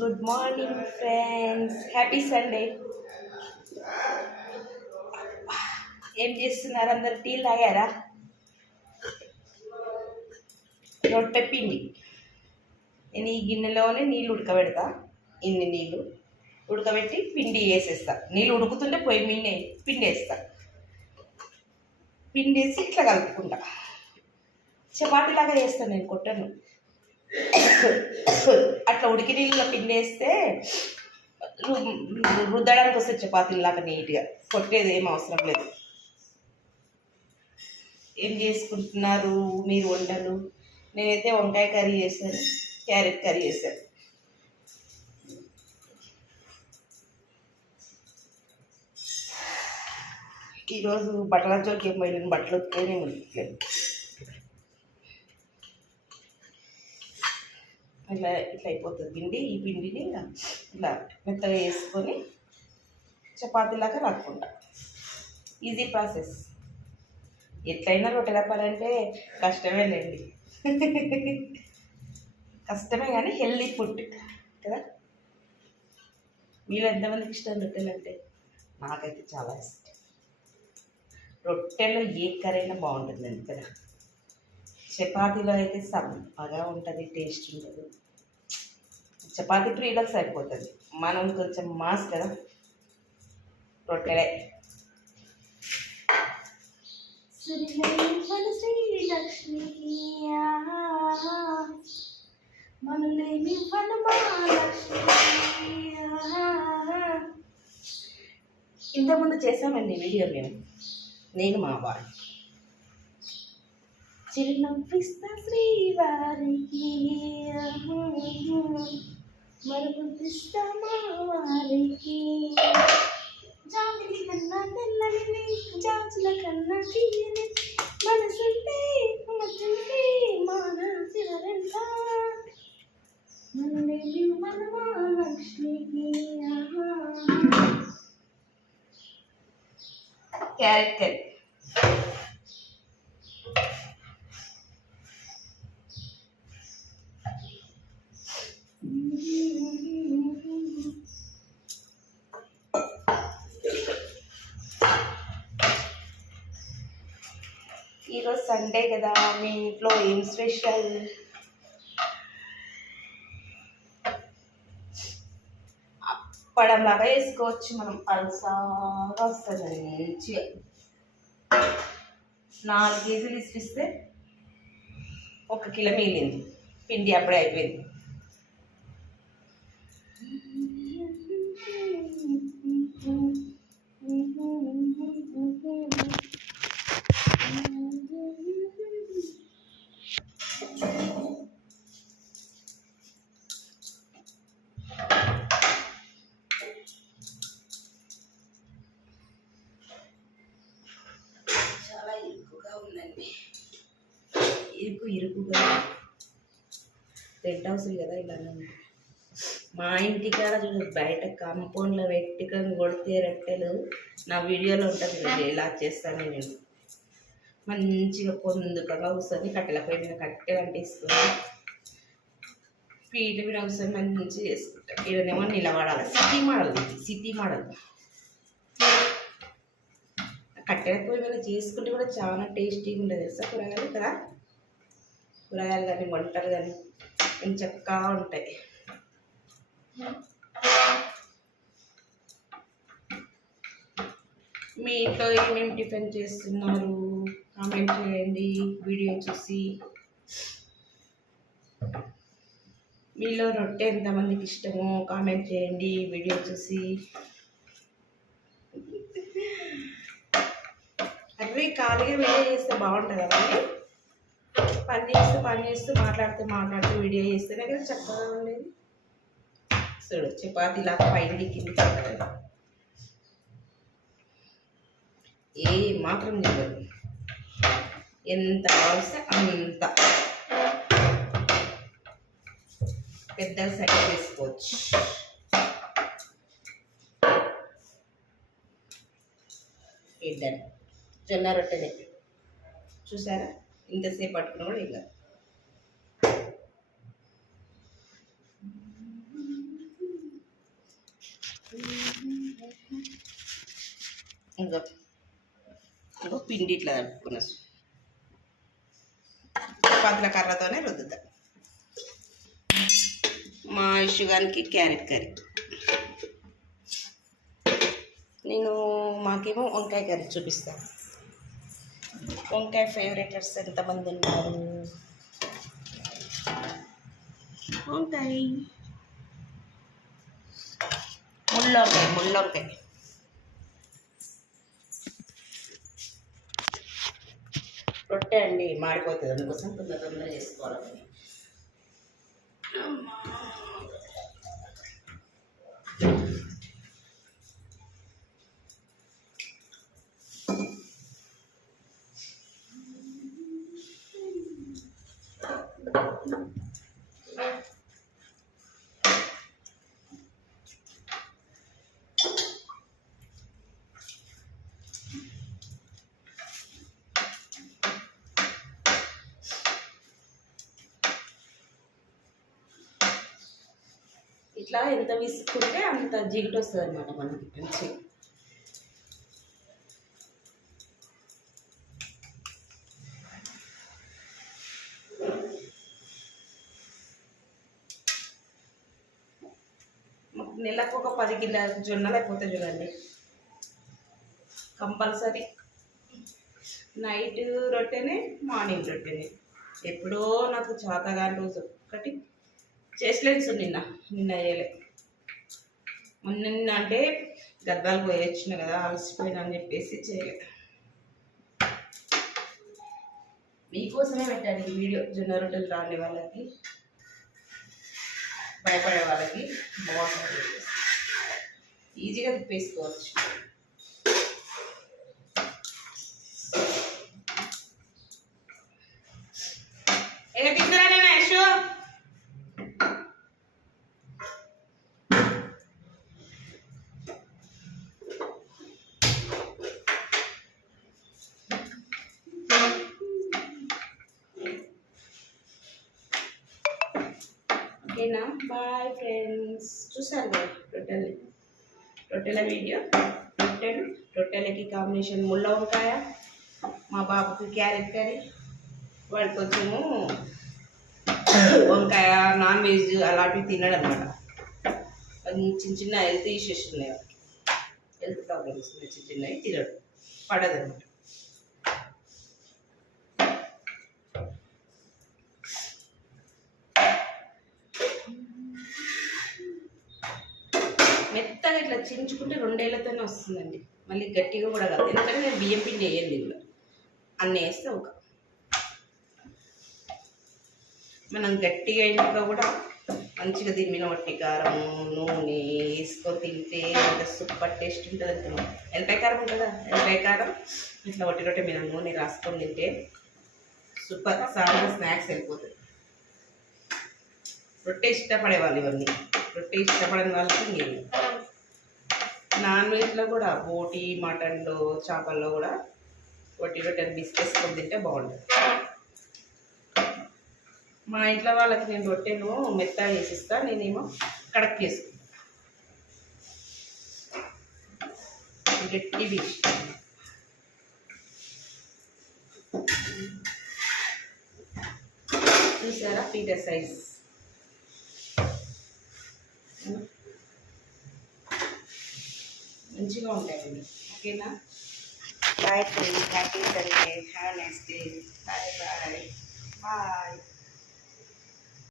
Good morning friends happy Sunday ఏం చేస్తున్నారు? అందరు టీ తాగారా? రొట్టె పిండి. నేను ఈ గిన్నెలోనే నీళ్ళు ఉడకబెడతా. ఇన్ని నీళ్ళు. ఉడకబెట్టి పిండి వేసేస్తా. నీళ్ళు ఉడుకుతుంటే పొయ్యి మిన్నే పిండి వేస్తా. పిండి వేసి ఇట్లా కలుపుకుంటా. చపాతీలాగా చేస్తాను నేను కొట్టను. అట్లా ఉడికి నీళ్ళలో పిండి వేస్తే రుద్దడానికి వస్తుంది చపాతీలాగా నీట్గా. కొట్టేది ఏం అవసరం లేదు. ఏం చేసుకుంటున్నారు మీరు వండలు నేనైతే వంకాయ కర్రీ చేశాను క్యారెట్ కర్రీ చేశాను. ఈరోజు బట్టల చోకి ఏం పోయిన బట్టలు ఉతికేనే ఇలా ఇట్లా అయిపోతుంది పిండి. ఈ పిండిని ఇలా ఇలా మెత్తగా వేసుకొని చపాతీలాగా రాకుండా. ఈజీ ప్రాసెస్ ఎట్లయినా రొట్టె రాపాలంటే కష్టమే లేండి. కష్టమే కానీ హెల్దీ ఫుడ్ కదా? మీరు ఎంతమందికి ఇష్టం రొట్టెలు అంటే? నాకైతే చాలా ఇష్టం. రొట్టెలో ఏ కర్రీ అయినా బాగుంటుందండి కదా? చపాతీలో అయితే సబ్బగా ఉంటుంది టేస్ట్ ఉండదు. చపాతీ ప్రియులకు సరిపోతుంది మనం కొంచెం మాస్ కదా రొట్టెలే. శ్రీలక్ష్మి మనులేమి ఇంతకుముందు చేసామండి వీడియో మేము. నేను మా వారు చిరునవ్విస్తా శ్రీవారికి మరుగుద్దిస్తా మా వారికి జాబిలి కన్నా తెల్లని జాజుల కన్నా తీయని మనసుంటే మతుంటే మానసిరంట మనలేమి మన మహాలక్ష్మికి క్యారెట్ కర్రీ ఈరోజు సండే కదా మీ ఇంట్లో ఏం స్పెషల్ అప్పడంలాగా వేసుకోవచ్చు మనం పల్సాగా వస్తుంది మంచిగా నాలుగు కేజీలు ఇస్తే ఒక కిలో మిగిలింది. పిండి అప్పుడే అయిపోయింది. Mm-hmm. ఇరుకు ఇరుకుగా. టెంట్ హౌస్లు కదా ఇలా మా ఇంటికాడ చూడు బయట కాంపౌండ్లో పెట్టుకొని కొడితే రొట్టెలు. నా వీడియోలో ఉంటుంది ఇలా చేస్తాను నేను. మంచిగా పొందుకగా కూర్చొని కట్టెల పొయ్యి మీద కట్టెలు అంటిస్తుంది పీట మీద కూర్చొని మంచిగా చేసుకుంటాను ఇవన్నేమో నిలబడాలి. City model city model. కట్టెల పొయ్యి మీద చేసుకుంటే కూడా చాలా టేస్టీగా ఉంటుంది తెలుసా కూరగాయలు కదా? కూరగాయలు కానీ వంటలు కానీ చక్కగా ఉంటాయి. మీ ఇంట్లో ఏమేమి టిఫిన్ చేస్తున్నారు? కామెంట్ చేయండి వీడియో చూసి. మీలో రొట్టె ఎంతమందికి ఇష్టమో కామెంట్ చేయండి వీడియో చూసి. అరే ఖాళీగా వీడియో చేస్తే బాగుంటుంది కదండి పని చేస్తూ పని చేస్తూ మాట్లాడుతూ మాట్లాడుతూ వీడియో చేస్తేనే కదా చక్కగా ఉండేది. చూడు చపాతీ లాగా పైన కింద ఏ మాత్రం తెలియదు ఎంత కావలిస్తే అంత. పెద్ద సైజ్ చేసుకోవచ్చు ఇద్దరు జొన్న రొట్టెనే. చూసారా? ఇంతసేపు పట్టుకున్న కూడా ఇంకా ఇంకా ఇంకో పిండి ఇట్లా కలుపుకున్న. చపాతీల కర్రతోనే రుద్దుతా. మా ఇష్యుగానికి క్యారెట్ కర్రీ. నేను మాకేమో వంకాయ కర్రీ చూపిస్తాను వంకాయ ఫేవరెటర్స్ ఎంతమంది ఉన్నారు? వంకాయ. ముళ్ళొంకాయ ముళ్ళొంకాయ. రొట్టె అండి మాడిపోతుంది. అందుకోసం తొందర తొందర చేసుకోవాలని ఇట్లా ఎంత విసుకుంటే అంత జిగుటు వస్తుంది అనమాట మనకి మంచి. నెలకు ఒక పది కిలో జొన్నలు లేకపోతే చూడండి. కంపల్సరీ. నైట్ రొట్టెనే మార్నింగ్ రొట్టెనే. ఎప్పుడో నాకు చాతగాని రోజు. ఒకటి చేసలేదు సార్ నిన్న నిన్న చేయలే మొన్న నిన్న అంటే గద్దాలు పోయొచ్చిన కదా అలసిపోయినా అని చెప్పేసి చేయలే. మీకోసమే పెట్టాను ఈ వీడియో జొన్న రొట్టెలు రాని వాళ్ళకి భయపడే వాళ్ళకి బాగుంటుంది. ఈజీగా తిప్పేసుకోవచ్చు ఏ తింటున్నా నేను యశో ఓకేనా? Bye friends. చూసారు కదా రొట్టెలు? రొట్టెల వీడియో? రొట్టెలు? రొట్టెలకి కాంబినేషన్ ముళ్ళ వంకాయ మా బాబుకి క్యారెట్ కర్రీ వాడు కొంచెము వంకాయ నాన్ వెజ్ అలాంటివి తినడం అనమాట చిన్న చిన్న హెల్త్ ఇష్యూస్ ఉన్నాయి. హెల్త్ ప్రాబ్లమ్స్ ఉన్నాయి చిన్న చిన్నవి తినడం. పడదు అనమాట ఇట్లా చించుకుంటే రెండేళ్ళతోనే వస్తుందండి. మళ్ళీ గట్టిగా కూడా కాదు. ఎందుకంటే నేను బియ్యం పిండి వేయండి ఇందులో. అన్నీ వేస్తే ఒక. మనం గట్టిగా అయినాక కూడా మంచిగా దిమ్మిన వట్టి కారం నూనె వేసుకొని తింటే అంత సూపర్ టేస్ట్ ఉంటుంది అంటున్నాం ఎల్లిపాయ కారం ఉంటుందా? ఎల్లిపాయ కారం. ఇట్లా వట్టి రొట్టె మీద నూనె రాసుకొని తింటే సూపర్ సాయంత్రం స్నాక్స్ వెళ్ళిపోతుంది రొట్టె ఇష్టపడే వాళ్ళు ఇవన్నీ. రొట్టె ఇష్టపడని వాళ్ళకి నేను నాన్ వెజ్లో కూడా బోటి మటన్లో చేపల్లో కూడా వట్టి రొట్టెలు బిస్కెట్స్కొని తింటే బాగుంటుంది. మా ఇంట్లో వాళ్ళకి నేను రొట్టెను మెత్తగా వేసిస్తా నేనేమో కడక్ చేసుకుంటాను గట్టి బీచ్ చూసారా పీటర్ సైజ్? మంచిగా ఉంటాయండి ఓకేనా? Bye friends happy Sunday have next day bye bye bye